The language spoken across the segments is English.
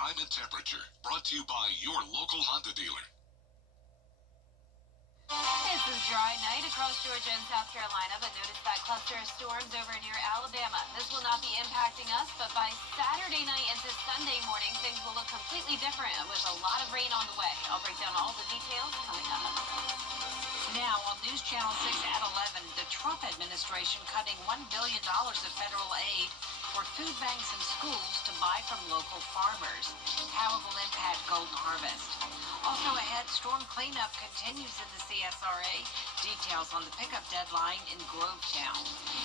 time and temperature. Brought to you by your local Honda dealer. It's a dry night across Georgia and South Carolina, but notice that cluster of storms over near Alabama. This will not be impacting us, but by Saturday night into Sunday morning, things will look completely different with a lot of rain on the way. I'll break down all the details coming up. Now on News Channel 6 at 11, the Trump administration cutting $1 billion of federal aid for food banks and schools to buy from local farmers. How it will impact Golden Harvest. Also ahead, storm cleanup continues in the CSRA. Details on the pickup deadline in Grovetown.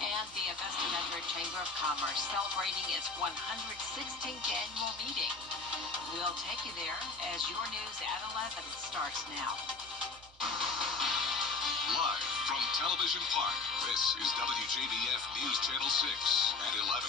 And the Augusta Metro Chamber of Commerce celebrating its 116th annual meeting. We'll take you there as your news at 11 starts now. Live from Television Park, this is WJBF News Channel 6 at 11.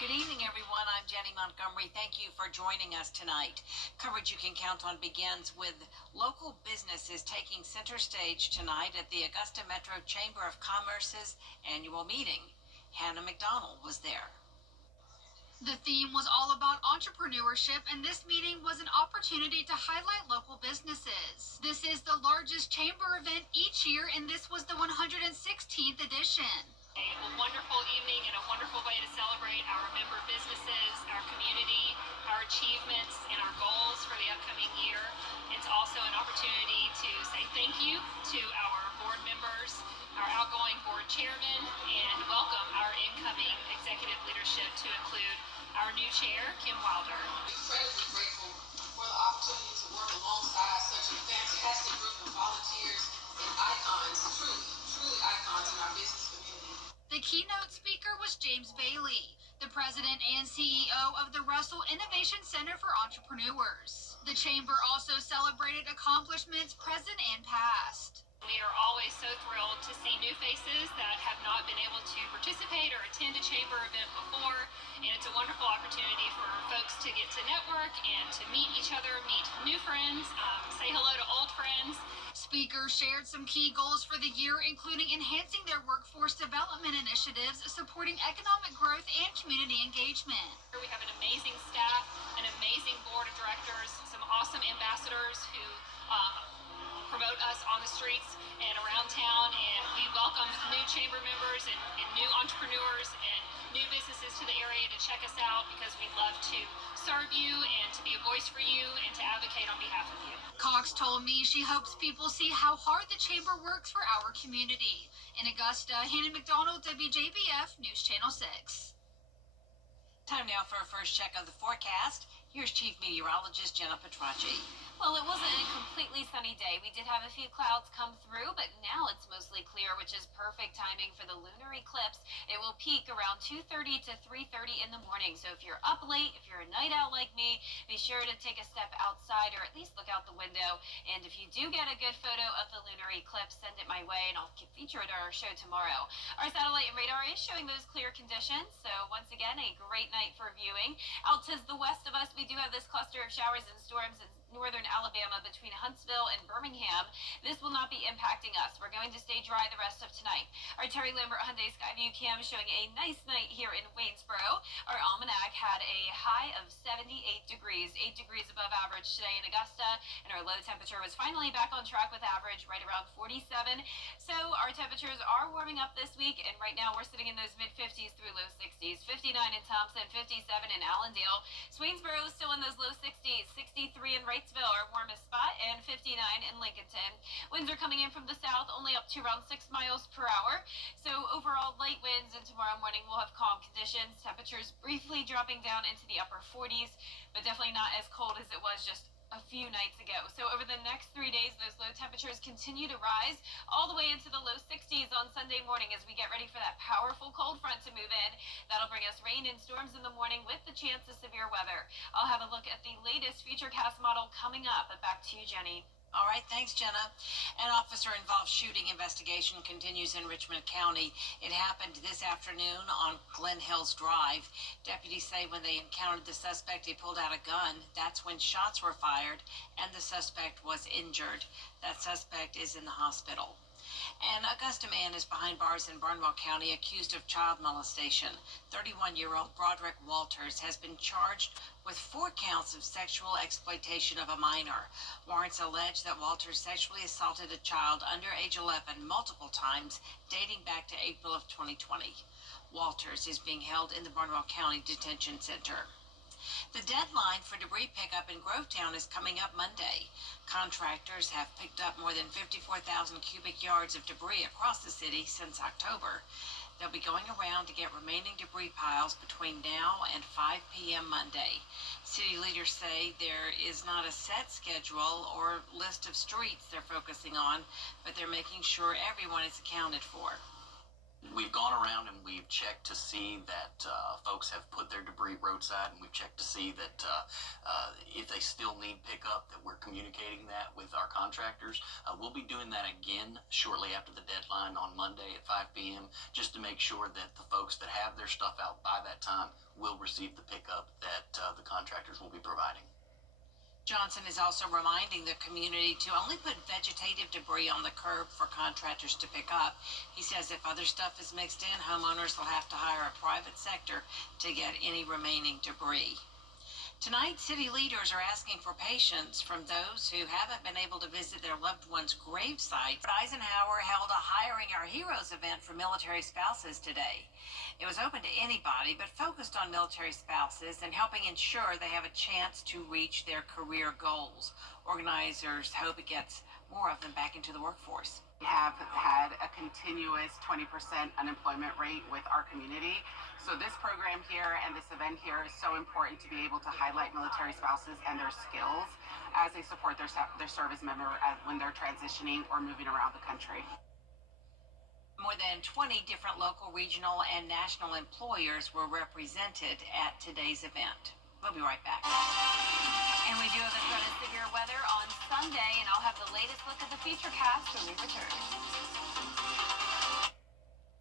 Good evening, everyone. I'm Jenny Montgomery. Thank you for joining us tonight. Coverage you can count on begins with local businesses taking center stage tonight at the Augusta Metro Chamber of Commerce's annual meeting. Hannah McDonald was there. The theme was all about entrepreneurship, and this meeting was an opportunity to highlight local businesses. This is the largest chamber event each year, and this was the 116th edition. A wonderful evening and a wonderful way to celebrate our member businesses, our community, our achievements, and our goals for the upcoming year. It's also an opportunity to say thank you to our board members, our outgoing board chairman, and welcome our incoming executive leadership to include our new chair, Kim Wilder. Incredibly grateful for the opportunity to work alongside such a fantastic group of volunteers and icons, truly icons in our business community. The keynote speaker was James Bailey, the president and CEO of the Russell Innovation Center for Entrepreneurs. The chamber also celebrated accomplishments present and past. We are always so thrilled to see new faces that have not been able to participate or attend a chamber event before, and it's a wonderful opportunity for folks to get to network and to meet each other, meet new friends, say hello to old friends. Speakers shared some key goals for the year, including enhancing their workforce development initiatives, supporting economic growth, and community engagement. We have an amazing staff, an amazing board of directors, some awesome ambassadors who promote us on the streets and around town, and we welcome new chamber members and new entrepreneurs and new businesses to the area to check us out because we love to serve you and to be a voice for you and to advocate on behalf of you. Cox told me she hopes people see how hard the chamber works for our community. In Augusta, Hannah McDonald, WJBF News Channel 6. Time now for a first check of the forecast. Here's Chief Meteorologist Jenna Petracci. Well, it wasn't a completely sunny day. We did have a few clouds come through, but now it's mostly clear, which is perfect timing for the lunar eclipse. It will peak around 2:30 to 3:30 in the morning. So if you're up late, if you're a night owl like me, be sure to take a step outside or at least look out the window. And if you do get a good photo of the lunar eclipse, send it my way and I'll feature it on our show tomorrow. Our satellite and radar is showing those clear conditions. So once again, a great night for viewing. Out to the west of us, we do have this cluster of showers and storms in northern Alabama between Huntsville and Birmingham. This will not be impacting us. We're going to stay dry the rest of tonight. Our Terry Lambert Hyundai Skyview cam showing a nice night here in Waynesboro. Our almanac had a high of 78 degrees, 8 degrees above average today in Augusta, and our low temperature was finally back on track with average right around 47. So our temperatures are warming up this week, and right now we're sitting in those mid-50s through low 60s. 59 in Thompson, 57 in Allendale. Swainsboro is still in those low 60s, 63 in Wrightsville, our warmest spot, and 59 in Lincolnton. Winds are coming in from the south, only up to around 6 miles per hour. So overall, light winds, and tomorrow morning we'll have calm conditions. Temperatures briefly dropping down into the upper 40s, but definitely not as cold as it was just a few nights ago. So over the next 3 days, those low temperatures continue to rise all the way into the low 60s on Sunday morning as we get ready for that powerful cold front to move in. That'll bring us rain and storms in the morning with the chance of severe weather. I'll have a look at the latest Futurecast model coming up. But back to you, Jenny. All right, thanks, Jenna. An officer-involved shooting investigation continues in Richmond County. It happened this afternoon on Glen Hills Drive. Deputies say when they encountered the suspect, he pulled out a gun. That's when shots were fired, and the suspect was injured. That suspect is in the hospital. An Augusta man is behind bars in Barnwell County accused of child molestation. 31-year-old Broderick Walters has been charged with 4 counts of sexual exploitation of a minor. Warrants allege that Walters sexually assaulted a child under age 11 multiple times, dating back to April of 2020. Walters is being held in the Barnwell County Detention Center. The deadline for debris pickup in Grovetown is coming up Monday. Contractors have picked up more than 54,000 cubic yards of debris across the city since October. They'll be going around to get remaining debris piles between now and 5 p.m. Monday. City leaders say there is not a set schedule or list of streets they're focusing on, but they're making sure everyone is accounted for. We've gone around and we've checked to see that folks have put their debris roadside, and we've checked to see that if they still need pickup, that we're communicating that with our contractors. We'll be doing that again shortly after the deadline on Monday at 5 p.m. just to make sure that the folks that have their stuff out by that time will receive the pickup that the contractors will be providing. Johnson is also reminding the community to only put vegetative debris on the curb for contractors to pick up. He says if other stuff is mixed in, homeowners will have to hire a private sector to get any remaining debris. Tonight, city leaders are asking for patience from those who haven't been able to visit their loved ones' grave sites. Eisenhower held a Hiring Our Heroes event for military spouses today. It was open to anybody, but focused on military spouses and helping ensure they have a chance to reach their career goals. Organizers hope it gets more of them back into the workforce. We have had a continuous 20% unemployment rate with our community. So this program here and this event here is so important to be able to highlight military spouses and their skills as they support their service member when they're transitioning or moving around the country. More than 20 different local, regional, and national employers were represented at today's event. We'll be right back. And we do have a threat of severe weather on Sunday, and I'll have the latest look at the futurecast when we return.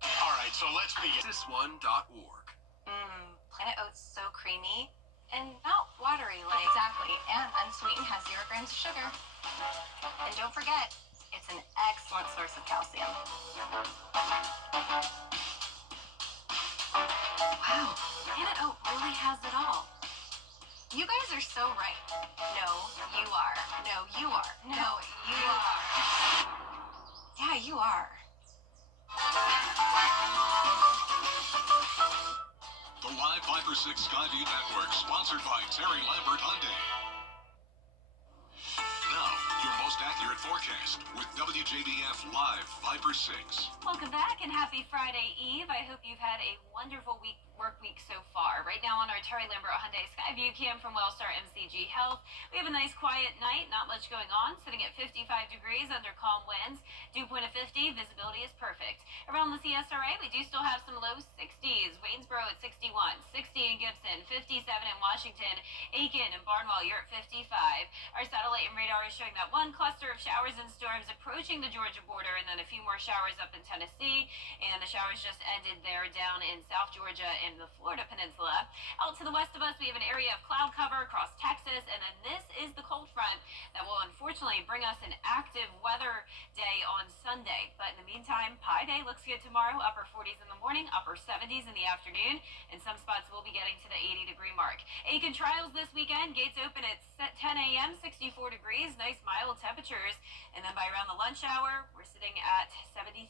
All right, so let's begin. This1.org. Planet Oats so creamy and not watery like. Exactly, and unsweetened has 0 grams of sugar. And don't forget, it's an excellent source of calcium. Wow, Planet Oat really has it all. You guys are so right. No, you are. No, you are. No, you are. Yeah, you are. The live Viper 6 Skyview Network, sponsored by Terry Lambert Hyundai. Now, your most accurate forecast with WJBF Live Viper 6. Welcome back and happy Friday Eve. I hope you've had a wonderful work week so far. Right now on our Terry Lambert Hyundai Skyview cam from Wellstar MCG Health, we have a nice quiet night, not much going on, sitting at 55 degrees under calm winds. Dew point of 50, visibility is perfect. Around the CSRA, we do still have some low 60s. Waynesboro at 61, 60 in Gibson, 57 in Washington, Aiken and Barnwell, you're at 55. Our satellite and radar is showing that one cluster of showers and storms approaching the Georgia border, and then a few more showers up in Tennessee, and the showers just ended there down in South Georgia and the Florida Peninsula. Out to the west of us, we have an area of cloud cover across Texas, and then this is the cold front that will unfortunately bring us an active weather day on Sunday. But in the meantime, Pi Day looks good tomorrow, upper 40s in the morning, upper 70s in the afternoon, and some spots will be getting to the 80-degree mark. Aiken Trials this weekend, gates open at 10 a.m., 64 degrees, nice mild temperatures, and then by around the lunch hour, we're sitting at 73.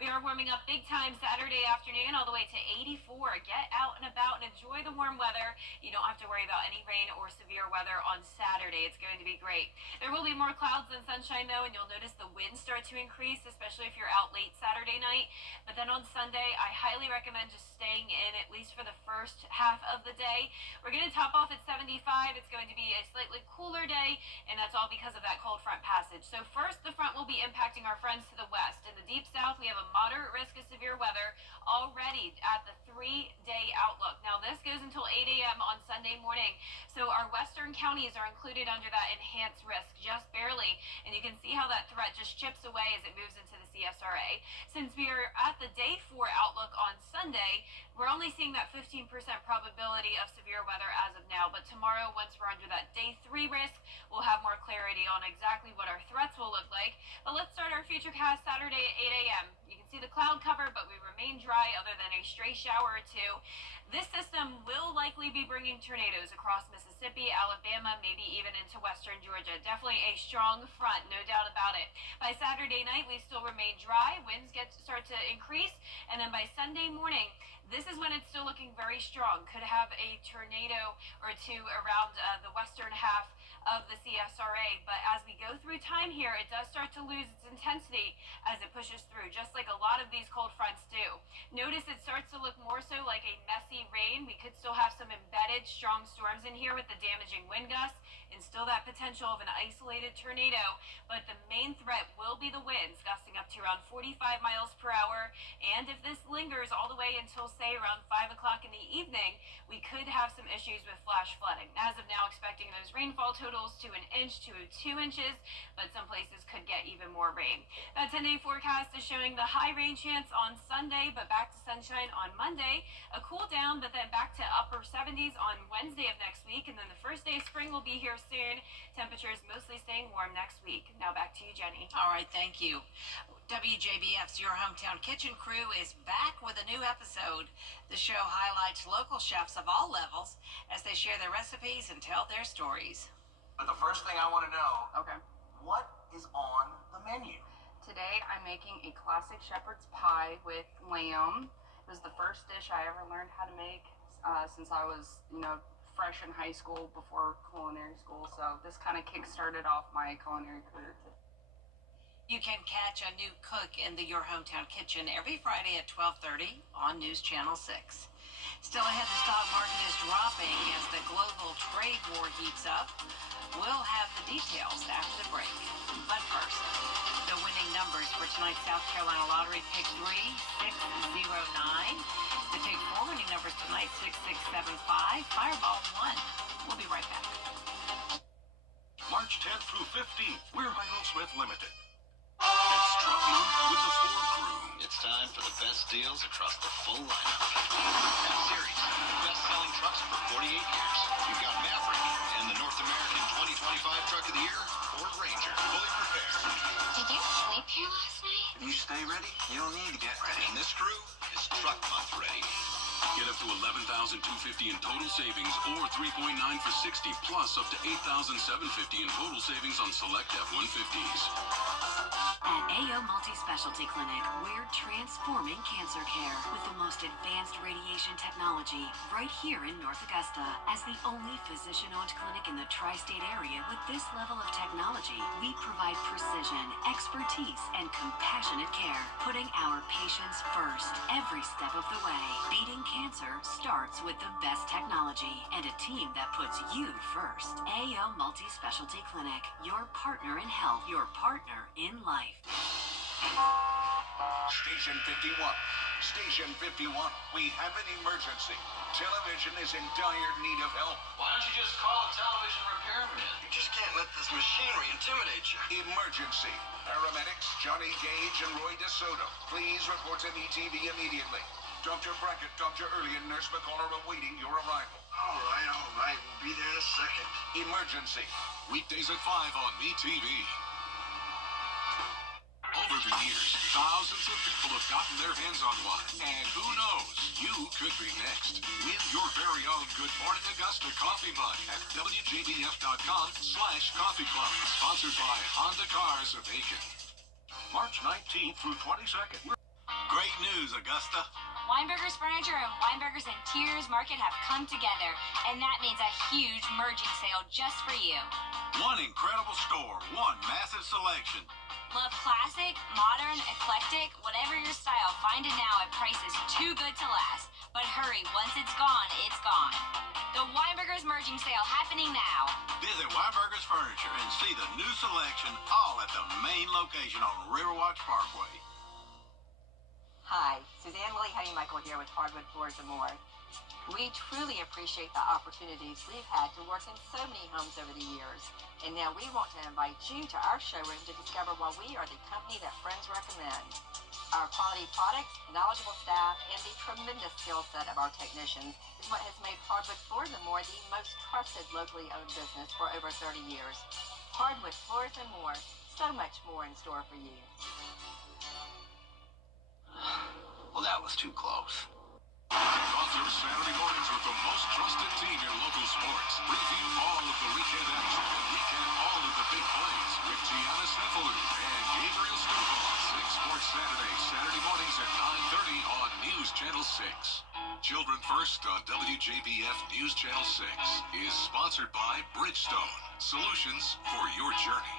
We are warming up big time Saturday afternoon all the way to 84. Get out and about and enjoy the warm weather. You don't have to worry about any rain or severe weather on Saturday. It's going to be great. There will be more clouds than sunshine though, and you'll notice the winds start to increase, especially if you're out late Saturday night. But then on Sunday, I highly recommend just staying in at least for the first half of the day. We're going to top off at 75. It's going to be a slightly cooler day, and that's all because of that cold front passage. So first, the front will be impacting our friends to the west. In the deep south, we have a moderate risk of severe weather already at the 3-day outlook. Now, this goes until 8 a.m. on Sunday morning, so our western counties are included under that enhanced risk just barely, and you can see how that threat just chips away as it moves into the CSRA. Since we are at the day 4 outlook on Sunday, We're only seeing that 15% probability of severe weather as of now, but tomorrow, once we're under that day 3 risk, we'll have more clarity on exactly what our threats will look like. But let's start our futurecast Saturday at 8 a.m. You can see the cloud cover, but we remain dry other than a stray shower or two. This system will likely be bringing tornadoes across Mississippi, Alabama, maybe even into western Georgia. Definitely a strong front, no doubt about it. By Saturday night, we still remain dry. Winds start to increase, and then by Sunday morning, this is when it's still looking very strong. Could have a tornado or two around the western half of the CSRA, but as we go through time here, it does start to lose its intensity as it pushes through, just like a lot of these cold fronts do. Notice it starts to look more so like a messy rain. We could still have some embedded strong storms in here with the damaging wind gusts and still that potential of an isolated tornado, but the main threat will be the winds gusting up to around 45 miles per hour, and if this lingers all the way until, say, around 5 o'clock in the evening, we could have some issues with flash flooding. As of now, expecting those rainfall totals to 1 inch to 2 inches, but some places could get even more rain. That 10-day forecast is showing the high rain chance on Sunday, but back to sunshine on Monday, a cool down, but then back to upper 70s on Wednesday of next week, and then the first day of spring will be here soon. Temperatures mostly staying warm next week. Now back to you, Jenny. All right, thank you. WJBF's Your Hometown Kitchen crew is back with a new episode. The show highlights local chefs of all levels as they share their recipes and tell their stories. But the first thing I want to know, Okay. what is on the menu? Today I'm making a classic shepherd's pie with lamb. It was the first dish I ever learned how to make since I was, fresh in high school before culinary school. So this kind of kick-started off my culinary career. You can catch a new cook in the Your Hometown Kitchen every Friday at 12:30 on News Channel 6. Still ahead, the stock market is dropping as the global trade war heats up. We'll have the details after the break. But first, the winning numbers for tonight's South Carolina Lottery: pick 3, 6, 0, 9. The pick 4 winning numbers tonight: 6, 6, 7, 5. Fireball 1. We'll be right back. March 10th through 15th, we're Vinyl Smith Limited. It's Truck Month with the Ford Crew. It's time for the best deals across the full lineup. F-Series, best-selling trucks for 48 years. You've got Maverick and the North American 2025 Truck of the Year, Ford Ranger, fully prepared. Did you sleep here last night? If you stay ready, you don't need to get ready. And this crew is Truck Month ready. Get up to $11,250 in total savings or 3.9 for 60, plus up to $8,750 in total savings on select F-150s. At AO Multi-Specialty Clinic, we're transforming cancer care with the most advanced radiation technology right here in North Augusta. As the only physician-owned clinic in the tri-state area with this level of technology, we provide precision, expertise, and compassionate care, putting our patients first every step of the way. Beating cancer starts with the best technology and a team that puts you first. AO Multi-Specialty Clinic, your partner in health, your partner in life. Station 51. Station 51. We have an emergency. Television is in dire need of help. Why don't you just call a television repairman? You just can't let this machinery intimidate you. Emergency. Paramedics Johnny Gage and Roy DeSoto. Please report to ETV immediately. Dr. Brackett, Dr. Early, and Nurse McCall are awaiting your arrival. All right. We'll be there in a second. Emergency. Weekdays at 5 on ETV. Over the years, thousands of people have gotten their hands on one. And who knows, you could be next. Win your very own Good Morning Augusta coffee mug at WJBF.com/coffee club. Sponsored by Honda Cars of Aiken. March 19th through 22nd. Great news, Augusta. Weinberger's Furniture and Weinberger's Interiors Market have come together, and that means a huge merging sale just for you. One incredible store, one massive selection. Love classic, modern, eclectic, whatever your style, find it now at prices too good to last. But hurry, once it's gone, it's gone. The Weinberger's merging sale happening now. Visit Weinberger's Furniture and see the new selection, all at the main location on Riverwatch Parkway. Hi, Suzanne Lily Honey Michael here with Hardwood Floors and More. We truly appreciate the opportunities we've had to work in so many homes over the years. And now we want to invite you to our showroom to discover why we are the company that friends recommend. Our quality products, knowledgeable staff, and the tremendous skill set of our technicians is what has made Hardwood Floors and More the most trusted locally owned business for over 30 years. Hardwood Floors and More, so much more in store for you. Well, that was too close. Kick off your Saturday mornings with the most trusted team in local sports. Review all of the weekend action and recap all of the big plays with Gianna Cephalou and Gabriel Stovall. 6 Sports Saturday mornings at 9:30 on News Channel 6. Children First on WJBF News Channel 6 is sponsored by Bridgestone, solutions for your journey.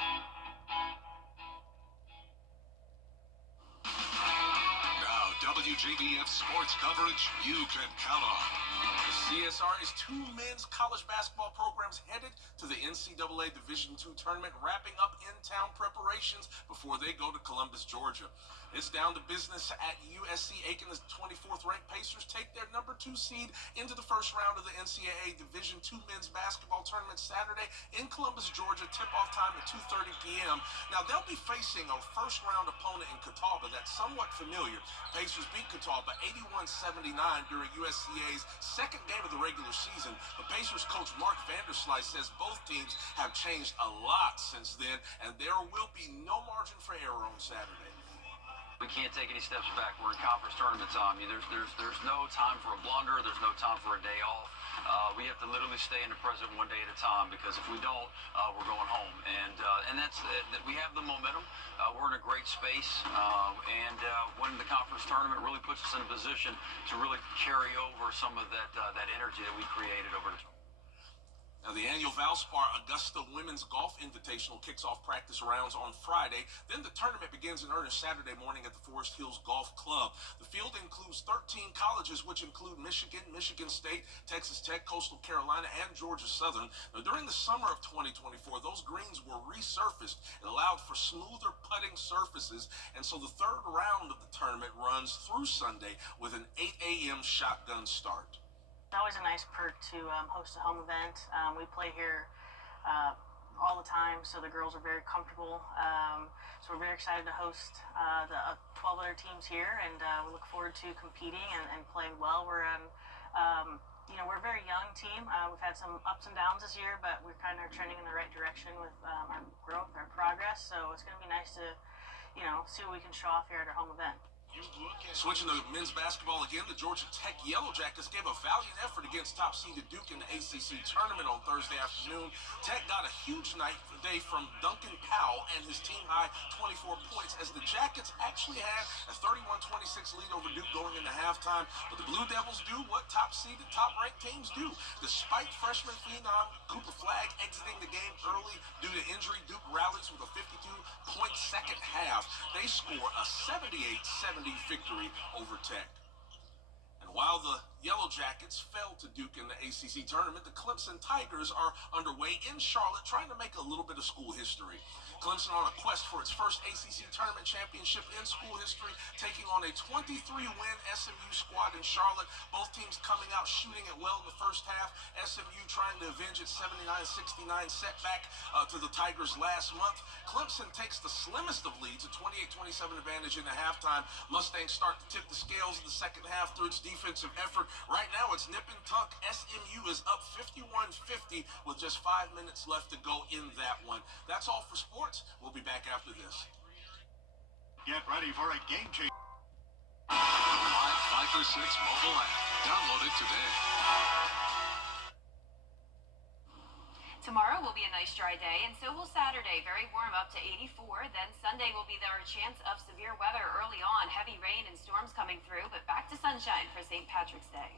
WJBF sports coverage you can count on. The CSR's 2 men's college basketball programs headed to the NCAA Division II tournament, wrapping up in-town preparations before they go to Columbus, Georgia. It's down to business at USC Aiken as the 24th-ranked Pacers take their number 2 seed into the first round of the NCAA Division II men's basketball tournament Saturday in Columbus, Georgia. Tip-off time at 2:30 p.m. Now, they'll be facing a first-round opponent in Catawba that's somewhat familiar. Pacers beat Catawba 81-79 during USCA's second game of the regular season. The Pacers coach Mark Vanderslice says both teams have changed a lot since then, and there will be no margin for error on Saturday. We can't take any steps back. We're in conference tournament time. There's no time for a blunder. There's no time for a day off. We have to literally stay in the present one day at a time, because if we don't, we're going home. And that's we have the momentum. We're in a great space, and winning the conference tournament really puts us in a position to really carry over some of that energy that we created over the. Now, the annual Valspar Augusta Women's Golf Invitational kicks off practice rounds on Friday. Then the tournament begins in earnest Saturday morning at the Forest Hills Golf Club. The field includes 13 colleges, which include Michigan, Michigan State, Texas Tech, Coastal Carolina, and Georgia Southern. Now, during the summer of 2024, those greens were resurfaced. It allowed for smoother putting surfaces, and so the third round of the tournament runs through Sunday with an 8 a.m. shotgun start. It's always a nice perk to host a home event. We play here all the time, so the girls are very comfortable. So we're very excited to host the 12 other teams here, and we look forward to competing and playing well. We're we're a very young team. We've had some ups and downs this year, but we're kind of trending in the right direction with our growth, our progress. So it's going to be nice to, see what we can show off here at our home event. Switching to men's basketball again, the Georgia Tech Yellow Jackets gave a valiant effort against top-seeded Duke in the ACC tournament on Thursday afternoon. Tech got a huge night today from Duncan Powell and his team-high 24 points, as the Jackets actually had a 31-26 lead over Duke going into halftime. But the Blue Devils do what top-seeded, top-ranked teams do. Despite freshman phenom Cooper Flagg exiting the game early due to injury, Duke rallies with a 52-point second half. They score a 78-70 victory over Tech. And while the Yellow Jackets fell to Duke in the ACC tournament, the Clemson Tigers are underway in Charlotte, trying to make a little bit of school history. Clemson on a quest for its first ACC tournament championship in school history, taking on a 23-win SMU squad in Charlotte. Both teams coming out shooting it well in the first half. SMU trying to avenge its 79-69 setback to the Tigers last month. Clemson takes the slimmest of leads, a 28-27 advantage in the halftime. Mustangs start to tip the scales in the second half through its defensive effort. Right now, it's nip and tuck. SMU is up 51-50 with just 5 minutes left to go in that one. That's all for sports. We'll be back after this. Get ready for a game change. The live 5 for 6 mobile app. Download it today. Tomorrow will be a nice dry day, and so will Saturday. Very warm, up to 84. Then Sunday will be our chance of severe weather early on. Heavy rain and storms coming through, but back to sunshine for St. Patrick's Day.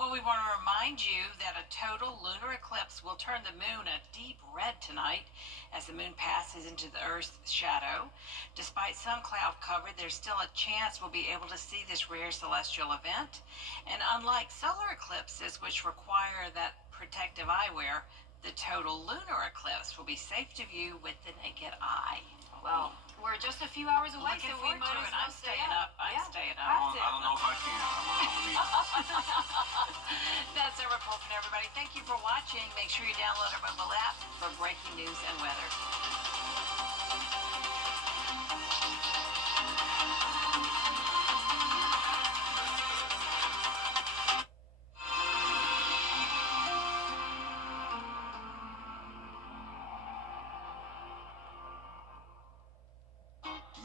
Well, we want to remind you that a total lunar eclipse will turn the moon a deep red tonight as the moon passes into the Earth's shadow. Despite some cloud cover, there's still a chance we'll be able to see this rare celestial event. And unlike solar eclipses, which require that protective eyewear, the total lunar eclipse will be safe to view with the naked eye. Well, we're just a few hours away, Looking so we forward might to as it. well I'm stay staying up. I'm Yeah, staying up. I don't know if I can. I'm going to believe it. That's our report from everybody. Thank you for watching. Make sure you download our mobile app for breaking news and weather.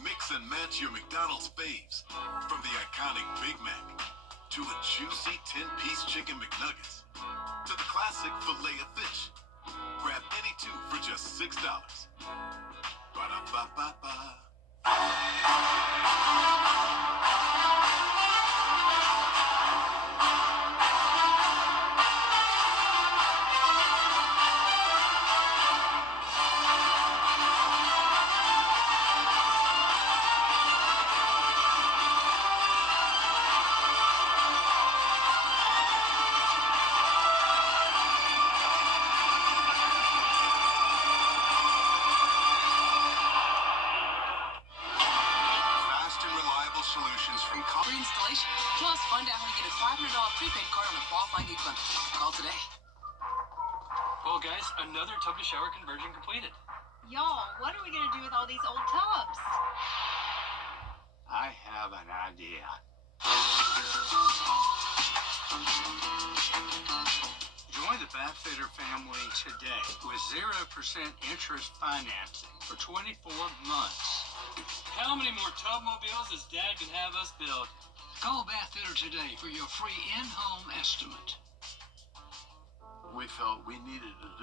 Mix and match your McDonald's faves, from the iconic Big Mac to a juicy 10-piece chicken McNuggets to the classic Filet-O-Fish. Grab any two for just $6. Ba-da-ba-ba-ba. Solutions from free installation. Plus, find out how to get a $500 prepaid card on a qualifying gig bundle. Call today. Well, guys, another tub to shower conversion completed. Y'all, what are we going to do with all these old tubs? I have an idea. Join the Bathfitter family today with 0% interest financing for 24 months. How many more tub mobiles does Dad can have us build? Call Bathfitter today for your free in-home estimate. We felt we needed to do